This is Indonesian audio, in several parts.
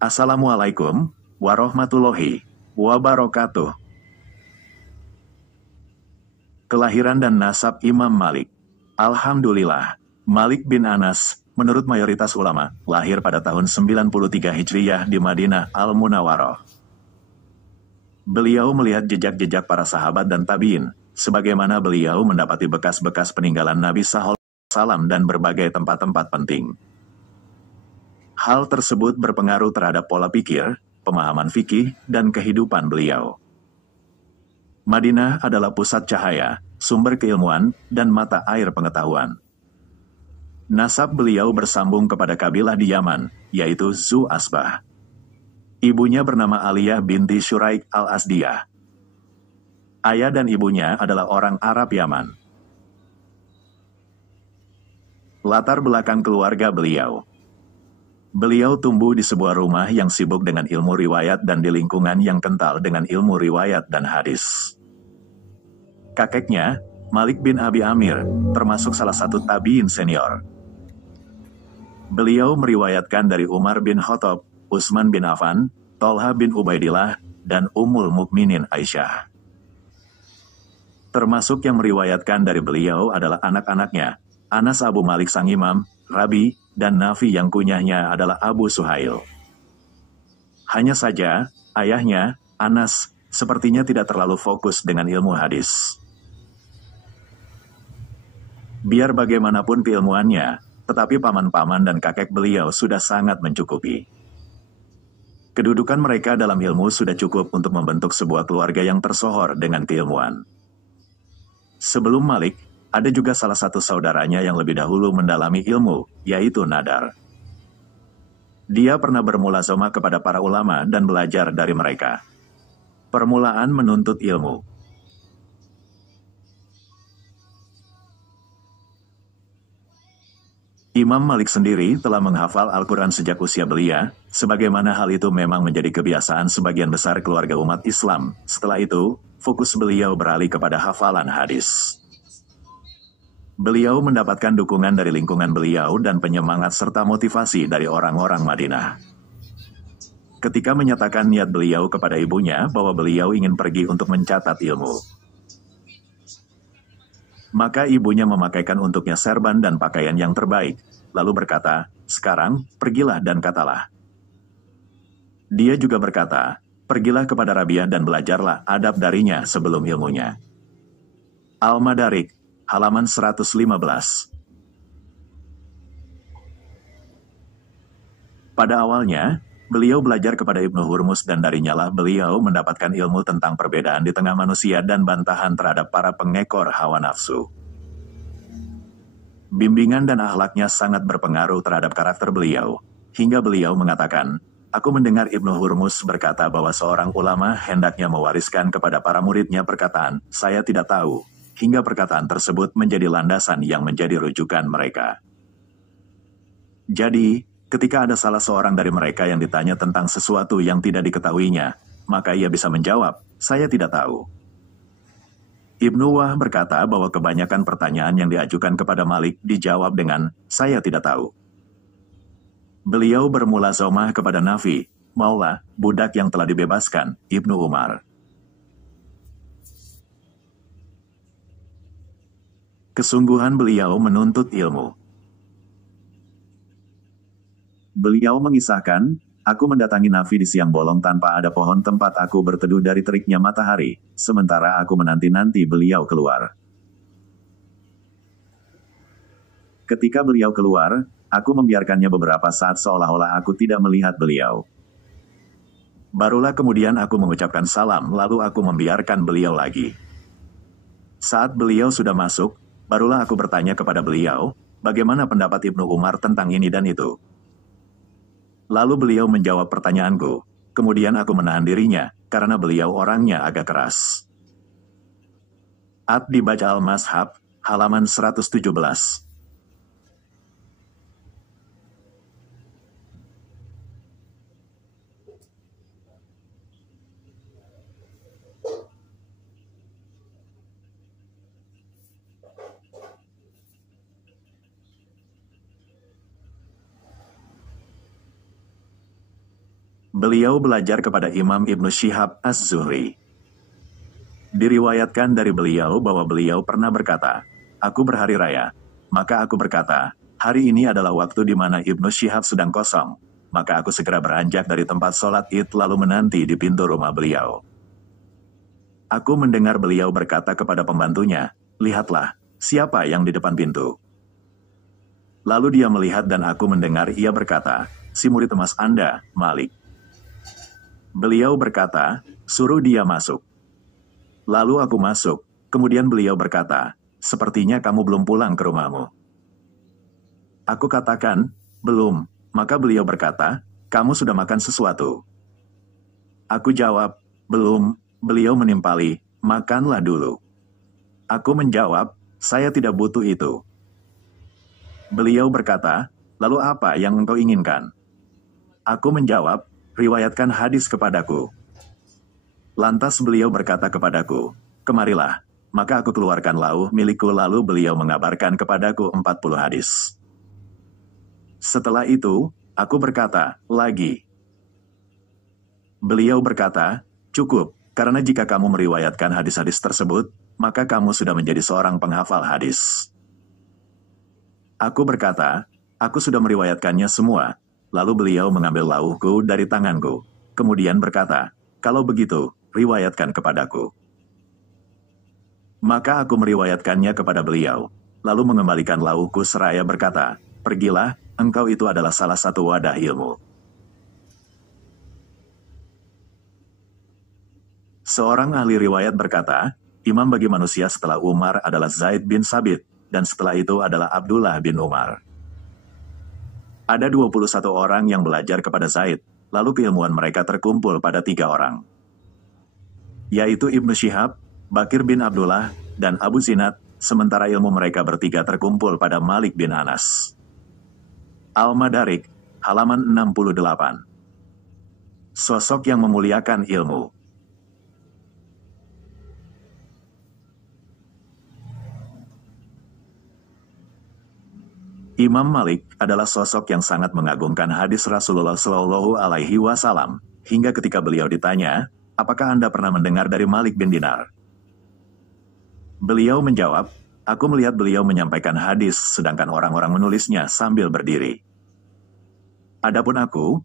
Assalamualaikum warahmatullahi wabarakatuh. Kelahiran dan nasab Imam Malik. Alhamdulillah, Malik bin Anas, menurut mayoritas ulama, lahir pada tahun 93 Hijriyah di Madinah Al-Munawwarah. Beliau melihat jejak-jejak para sahabat dan tabi'in, sebagaimana beliau mendapati bekas-bekas peninggalan Nabi Sallallahu Alaihi Wasallam dan berbagai tempat-tempat penting. Hal tersebut berpengaruh terhadap pola pikir, pemahaman fikih, dan kehidupan beliau. Madinah adalah pusat cahaya, sumber keilmuan, dan mata air pengetahuan. Nasab beliau bersambung kepada kabilah di Yaman, yaitu Zu Asbah. Ibunya bernama Aliyah binti Syuraik al-Asdiyah. Ayah dan ibunya adalah orang Arab Yaman. Latar belakang keluarga beliau. Beliau tumbuh di sebuah rumah yang sibuk dengan ilmu riwayat dan di lingkungan yang kental dengan ilmu riwayat dan hadis. Kakeknya, Malik bin Abi Amir, termasuk salah satu tabi'in senior. Beliau meriwayatkan dari Umar bin Khattab, Utsman bin Affan, Thalha bin Ubaidillah, dan Ummul Mukminin Aisyah. Termasuk yang meriwayatkan dari beliau adalah anak-anaknya, Anas Abu Malik sang imam, Rabi, dan Nafi yang kunyahnya adalah Abu Suhail. Hanya saja, ayahnya, Anas, sepertinya tidak terlalu fokus dengan ilmu hadis. Biar bagaimanapun keilmuannya, tetapi paman-paman dan kakek beliau sudah sangat mencukupi. Kedudukan mereka dalam ilmu sudah cukup untuk membentuk sebuah keluarga yang tersohor dengan keilmuan. Sebelum Malik, ada juga salah satu saudaranya yang lebih dahulu mendalami ilmu, yaitu Nadar. Dia pernah bermulazamah kepada para ulama dan belajar dari mereka. Permulaan menuntut ilmu. Imam Malik sendiri telah menghafal Al-Quran sejak usia belia, sebagaimana hal itu memang menjadi kebiasaan sebagian besar keluarga umat Islam. Setelah itu, fokus beliau beralih kepada hafalan hadis. Beliau mendapatkan dukungan dari lingkungan beliau dan penyemangat serta motivasi dari orang-orang Madinah. Ketika menyatakan niat beliau kepada ibunya bahwa beliau ingin pergi untuk mencatat ilmu, maka ibunya memakaikan untuknya serban dan pakaian yang terbaik, lalu berkata, "Sekarang, pergilah dan katalah." Dia juga berkata, "Pergilah kepada Rabi'ah dan belajarlah adab darinya sebelum ilmunya." Al-Madarik, halaman 115. Pada awalnya, beliau belajar kepada Ibnu Hurmus dan darinya lah beliau mendapatkan ilmu tentang perbedaan di tengah manusia dan bantahan terhadap para pengekor hawa nafsu. Bimbingan dan akhlaknya sangat berpengaruh terhadap karakter beliau, hingga beliau mengatakan, "Aku mendengar Ibnu Hurmus berkata bahwa seorang ulama hendaknya mewariskan kepada para muridnya perkataan, 'Saya tidak tahu,' hingga perkataan tersebut menjadi landasan yang menjadi rujukan mereka." Jadi, ketika ada salah seorang dari mereka yang ditanya tentang sesuatu yang tidak diketahuinya, maka ia bisa menjawab, "Saya tidak tahu." Ibnu Wah berkata bahwa kebanyakan pertanyaan yang diajukan kepada Malik dijawab dengan, "Saya tidak tahu." Beliau bermulazamah kepada Nafi, Maula, budak yang telah dibebaskan, Ibnu Umar. Kesungguhan beliau menuntut ilmu. Beliau mengisahkan, "Aku mendatangi Nafi di siang bolong tanpa ada pohon tempat aku berteduh dari teriknya matahari, sementara aku menanti-nanti beliau keluar. Ketika beliau keluar, aku membiarkannya beberapa saat seolah-olah aku tidak melihat beliau. Barulah kemudian aku mengucapkan salam lalu aku membiarkan beliau lagi. Saat beliau sudah masuk, barulah aku bertanya kepada beliau, bagaimana pendapat Ibnu Umar tentang ini dan itu. Lalu beliau menjawab pertanyaanku, kemudian aku menahan dirinya, karena beliau orangnya agak keras." Ad-Dibaj al-Mazhab, halaman 117. Beliau belajar kepada Imam Ibnu Syihab Az-Zuhri. Diriwayatkan dari beliau bahwa beliau pernah berkata, "Aku berhari raya." Maka aku berkata, "Hari ini adalah waktu di mana Ibnu Syihab sedang kosong." Maka aku segera beranjak dari tempat sholat Id lalu menanti di pintu rumah beliau. Aku mendengar beliau berkata kepada pembantunya, "Lihatlah, siapa yang di depan pintu?" Lalu dia melihat dan aku mendengar ia berkata, "Si murid emas Anda, Malik." Beliau berkata, "Suruh dia masuk." Lalu aku masuk, kemudian beliau berkata, "Sepertinya kamu belum pulang ke rumahmu." Aku katakan, "Belum." Maka beliau berkata, "Kamu sudah makan sesuatu?" Aku jawab, "Belum." Beliau menimpali, "Makanlah dulu." Aku menjawab, "Saya tidak butuh itu." Beliau berkata, "Lalu apa yang engkau inginkan?" Aku menjawab, "Riwayatkan hadis kepadaku." Lantas beliau berkata kepadaku, "Kemarilah." Maka aku keluarkan lauh milikku lalu beliau mengabarkan kepadaku 40 hadis. Setelah itu, aku berkata, "Lagi." Beliau berkata, "Cukup, karena jika kamu meriwayatkan hadis-hadis tersebut, maka kamu sudah menjadi seorang penghafal hadis." Aku berkata, "Aku sudah meriwayatkannya semua." Lalu beliau mengambil lauhku dari tanganku. Kemudian berkata, "Kalau begitu, riwayatkan kepadaku." Maka aku meriwayatkannya kepada beliau. Lalu mengembalikan lauhku seraya berkata, "Pergilah, engkau itu adalah salah satu wadah ilmu." Seorang ahli riwayat berkata, imam bagi manusia setelah Umar adalah Zaid bin Sabit, dan setelah itu adalah Abdullah bin Umar. Ada 21 orang yang belajar kepada Zaid, lalu keilmuan mereka terkumpul pada 3 orang. Yaitu Ibnu Syihab, Bakir bin Abdullah, dan Abu Zinad, sementara ilmu mereka bertiga terkumpul pada Malik bin Anas. Al-Madarik, halaman 68. Sosok yang memuliakan ilmu. Imam Malik adalah sosok yang sangat mengagungkan hadis Rasulullah Shallallahu Alaihi Wasallam, hingga ketika beliau ditanya, "Apakah Anda pernah mendengar dari Malik bin Dinar?" Beliau menjawab, "Aku melihat beliau menyampaikan hadis, sedangkan orang-orang menulisnya sambil berdiri. Adapun aku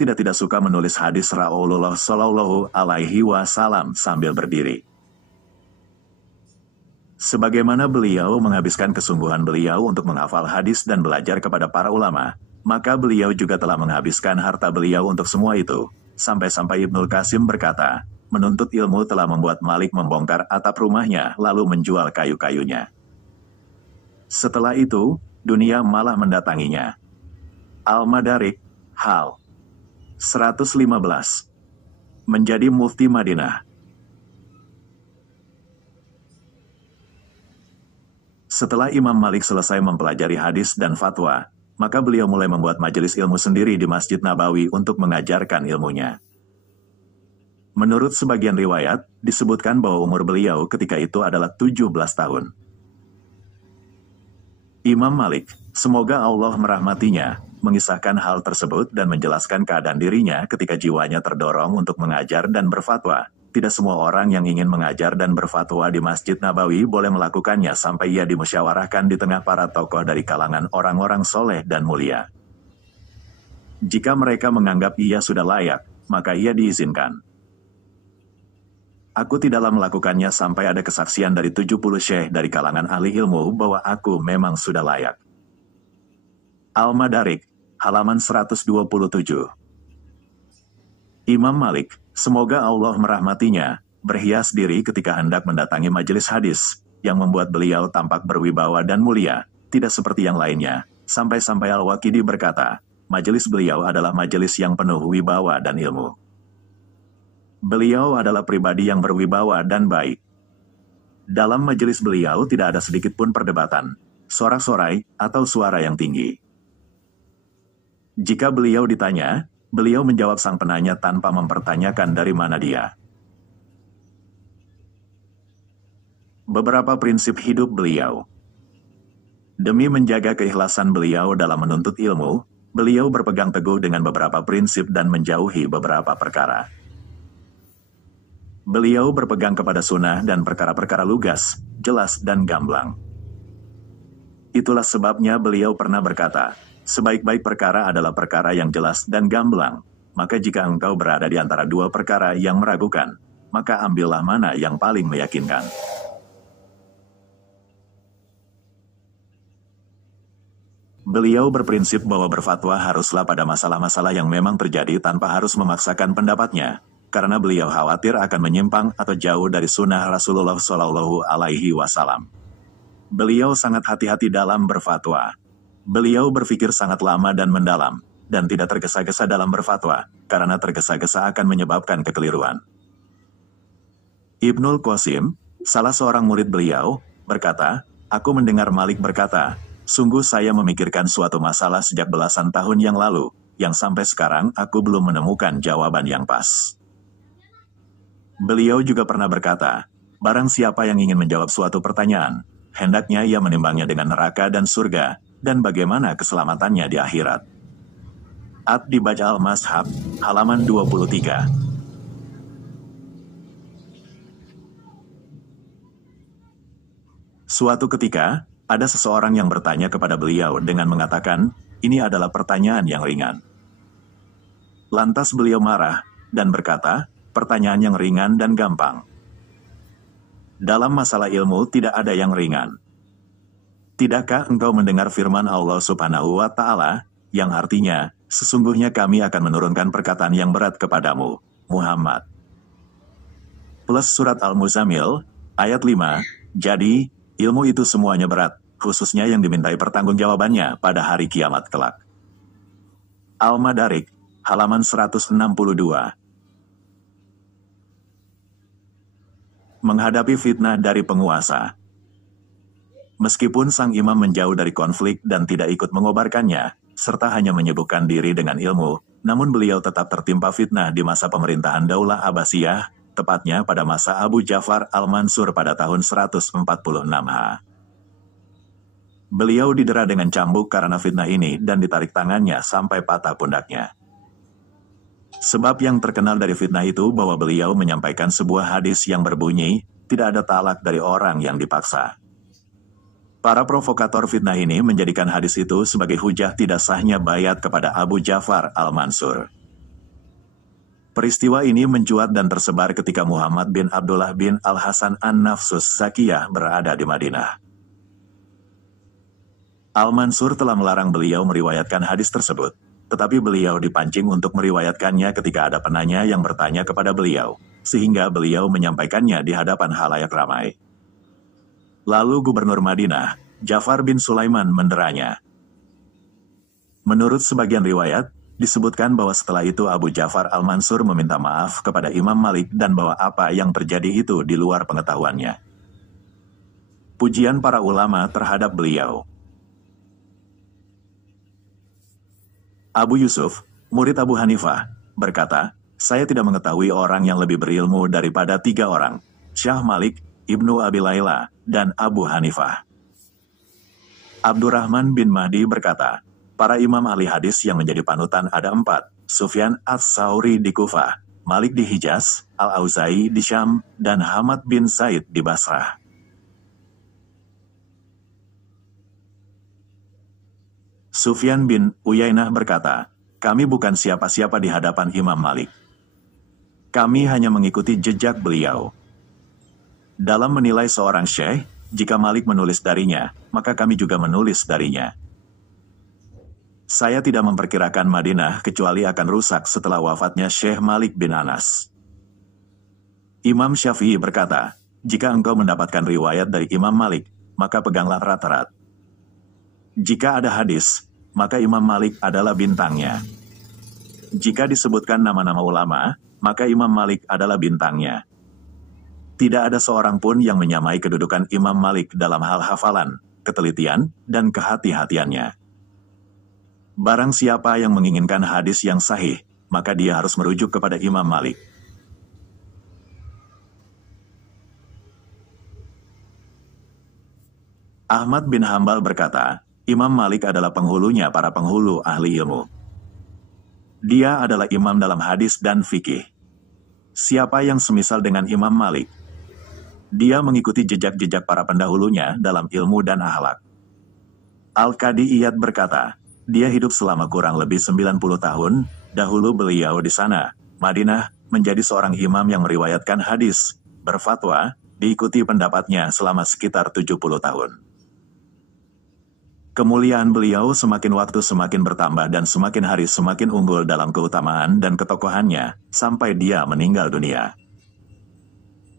tidak suka menulis hadis Rasulullah Shallallahu Alaihi Wasallam sambil berdiri." Sebagaimana beliau menghabiskan kesungguhan beliau untuk menghafal hadis dan belajar kepada para ulama, maka beliau juga telah menghabiskan harta beliau untuk semua itu. Sampai-sampai Ibnul Qasim berkata, menuntut ilmu telah membuat Malik membongkar atap rumahnya lalu menjual kayu-kayunya. Setelah itu, dunia malah mendatanginya. Al-Madarik, hal 115. Menjadi mufti Madinah. Setelah Imam Malik selesai mempelajari hadis dan fatwa, maka beliau mulai membuat majelis ilmu sendiri di Masjid Nabawi untuk mengajarkan ilmunya. Menurut sebagian riwayat, disebutkan bahwa umur beliau ketika itu adalah 17 tahun. Imam Malik, semoga Allah merahmatinya, mengisahkan hal tersebut dan menjelaskan keadaan dirinya ketika jiwanya terdorong untuk mengajar dan berfatwa. Tidak semua orang yang ingin mengajar dan berfatwa di Masjid Nabawi boleh melakukannya sampai ia dimusyawarahkan di tengah para tokoh dari kalangan orang-orang soleh dan mulia. Jika mereka menganggap ia sudah layak, maka ia diizinkan. Aku tidaklah melakukannya sampai ada kesaksian dari 70 syekh dari kalangan ahli ilmu bahwa aku memang sudah layak. Al-Madarik, halaman 127. Imam Malik, semoga Allah merahmatinya, berhias diri ketika hendak mendatangi majelis hadis, yang membuat beliau tampak berwibawa dan mulia, tidak seperti yang lainnya, sampai-sampai Al-Waqidi berkata, majelis beliau adalah majelis yang penuh wibawa dan ilmu. Beliau adalah pribadi yang berwibawa dan baik. Dalam majelis beliau tidak ada sedikit pun perdebatan, sorak-sorai, atau suara yang tinggi. Jika beliau ditanya, beliau menjawab sang penanya tanpa mempertanyakan dari mana dia. Beberapa prinsip hidup beliau. Demi menjaga keikhlasan beliau dalam menuntut ilmu, Beliau berpegang teguh dengan beberapa prinsip dan menjauhi beberapa perkara. Beliau berpegang kepada sunnah dan perkara-perkara lugas, jelas dan gamblang. Itulah sebabnya beliau pernah berkata, sebaik-baik perkara adalah perkara yang jelas dan gamblang. Maka jika engkau berada di antara dua perkara yang meragukan, maka ambillah mana yang paling meyakinkan. Beliau berprinsip bahwa berfatwa haruslah pada masalah-masalah yang memang terjadi tanpa harus memaksakan pendapatnya, karena beliau khawatir akan menyimpang atau jauh dari sunnah Rasulullah Shallallahu Alaihi Wasallam. Beliau sangat hati-hati dalam berfatwa. Beliau berpikir sangat lama dan mendalam, dan tidak tergesa-gesa dalam berfatwa, karena tergesa-gesa akan menyebabkan kekeliruan. Ibnul Qasim, salah seorang murid beliau, berkata, aku mendengar Malik berkata, sungguh saya memikirkan suatu masalah sejak belasan tahun yang lalu, yang sampai sekarang aku belum menemukan jawaban yang pas. Beliau juga pernah berkata, barang siapa yang ingin menjawab suatu pertanyaan, hendaknya ia menimbangnya dengan neraka dan surga, dan bagaimana keselamatannya di akhirat. Ad-Dibaj al-Mashab, halaman 23. Suatu ketika, ada seseorang yang bertanya kepada beliau dengan mengatakan, ini adalah pertanyaan yang ringan. Lantas beliau marah dan berkata, pertanyaan yang ringan dan gampang. Dalam masalah ilmu tidak ada yang ringan. Tidakkah engkau mendengar firman Allah Subhanahu wa Ta'ala, yang artinya, sesungguhnya kami akan menurunkan perkataan yang berat kepadamu, Muhammad. Plus surat Al-Muzammil, ayat 5, jadi, ilmu itu semuanya berat, khususnya yang dimintai pertanggungjawabannya pada hari kiamat kelak. Al-Madarik, halaman 162. Menghadapi fitnah dari penguasa. Meskipun sang imam menjauh dari konflik dan tidak ikut mengobarkannya, serta hanya menyibukkan diri dengan ilmu, namun beliau tetap tertimpa fitnah di masa pemerintahan Daulah Abbasiyah, tepatnya pada masa Abu Ja'far al-Mansur pada tahun 146 H. Beliau didera dengan cambuk karena fitnah ini dan ditarik tangannya sampai patah pundaknya. Sebab yang terkenal dari fitnah itu bahwa beliau menyampaikan sebuah hadis yang berbunyi, tidak ada talak dari orang yang dipaksa. Para provokator fitnah ini menjadikan hadis itu sebagai hujah tidak sahnya bayat kepada Abu Ja'far al-Mansur. Peristiwa ini mencuat dan tersebar ketika Muhammad bin Abdullah bin Al-Hasan An-Nafsus Zakiyah berada di Madinah. Al-Mansur telah melarang beliau meriwayatkan hadis tersebut, tetapi beliau dipancing untuk meriwayatkannya ketika ada penanya yang bertanya kepada beliau, sehingga beliau menyampaikannya di hadapan khalayak ramai. Lalu Gubernur Madinah, Ja'far bin Sulaiman menderanya. Menurut sebagian riwayat, disebutkan bahwa setelah itu Abu Ja'far al-Mansur meminta maaf kepada Imam Malik dan bahwa apa yang terjadi itu di luar pengetahuannya. Pujian para ulama terhadap beliau. Abu Yusuf, murid Abu Hanifah, berkata, saya tidak mengetahui orang yang lebih berilmu daripada 3 orang, Syekh Malik, Ibnu Abi Layla, dan Abu Hanifah. Abdurrahman bin Mahdi berkata, para imam ahli hadis yang menjadi panutan ada 4, Sufyan Ats-Tsauri di Kufah, Malik di Hijaz, Al-Auza'i di Syam, dan Hamad bin Zaid di Basrah. Sufyan bin Uyainah berkata, kami bukan siapa-siapa di hadapan Imam Malik. Kami hanya mengikuti jejak beliau. Dalam menilai seorang syekh, jika Malik menulis darinya, maka kami juga menulis darinya. Saya tidak memperkirakan Madinah kecuali akan rusak setelah wafatnya Syekh Malik bin Anas. Imam Syafi'i berkata, jika engkau mendapatkan riwayat dari Imam Malik, maka peganglah erat-erat. Jika ada hadis, maka Imam Malik adalah bintangnya. Jika disebutkan nama-nama ulama, maka Imam Malik adalah bintangnya. Tidak ada seorang pun yang menyamai kedudukan Imam Malik dalam hal hafalan, ketelitian, dan kehati-hatiannya. Barang siapa yang menginginkan hadis yang sahih, maka dia harus merujuk kepada Imam Malik. Ahmad bin Hambal berkata, Imam Malik adalah penghulunya para penghulu ahli ilmu. Dia adalah imam dalam hadis dan fikih. Siapa yang semisal dengan Imam Malik? Dia mengikuti jejak-jejak para pendahulunya dalam ilmu dan akhlak. Al-Qadi Iyad berkata, dia hidup selama kurang lebih 90 tahun, dahulu beliau di sana, Madinah, menjadi seorang imam yang meriwayatkan hadis, berfatwa, diikuti pendapatnya selama sekitar 70 tahun. Kemuliaan beliau semakin waktu semakin bertambah dan semakin hari semakin unggul dalam keutamaan dan ketokohannya, sampai dia meninggal dunia.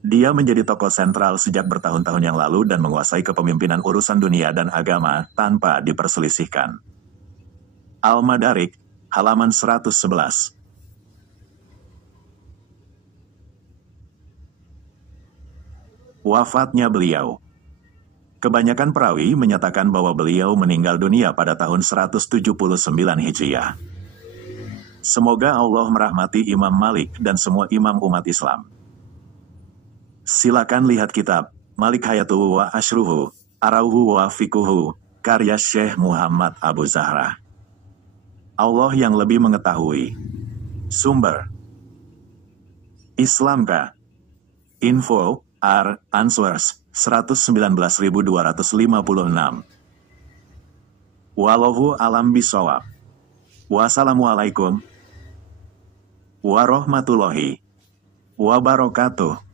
Dia menjadi tokoh sentral sejak bertahun-tahun yang lalu dan menguasai kepemimpinan urusan dunia dan agama tanpa diperselisihkan. Al-Madarik, halaman 111. Wafatnya beliau. Kebanyakan perawi menyatakan bahwa beliau meninggal dunia pada tahun 179 Hijriah. Semoga Allah merahmati Imam Malik dan semua imam umat Islam. Silakan lihat kitab Malik Hayatuhu wa Ashruhu, Arauhu wa Fikuhu, karya Syekh Muhammad Abu Zahra. Allah yang lebih mengetahui. Sumber Islamka. Info R. Answers 119.256. Wallahu alam bisawab. Wassalamualaikum warahmatullahi wabarakatuh.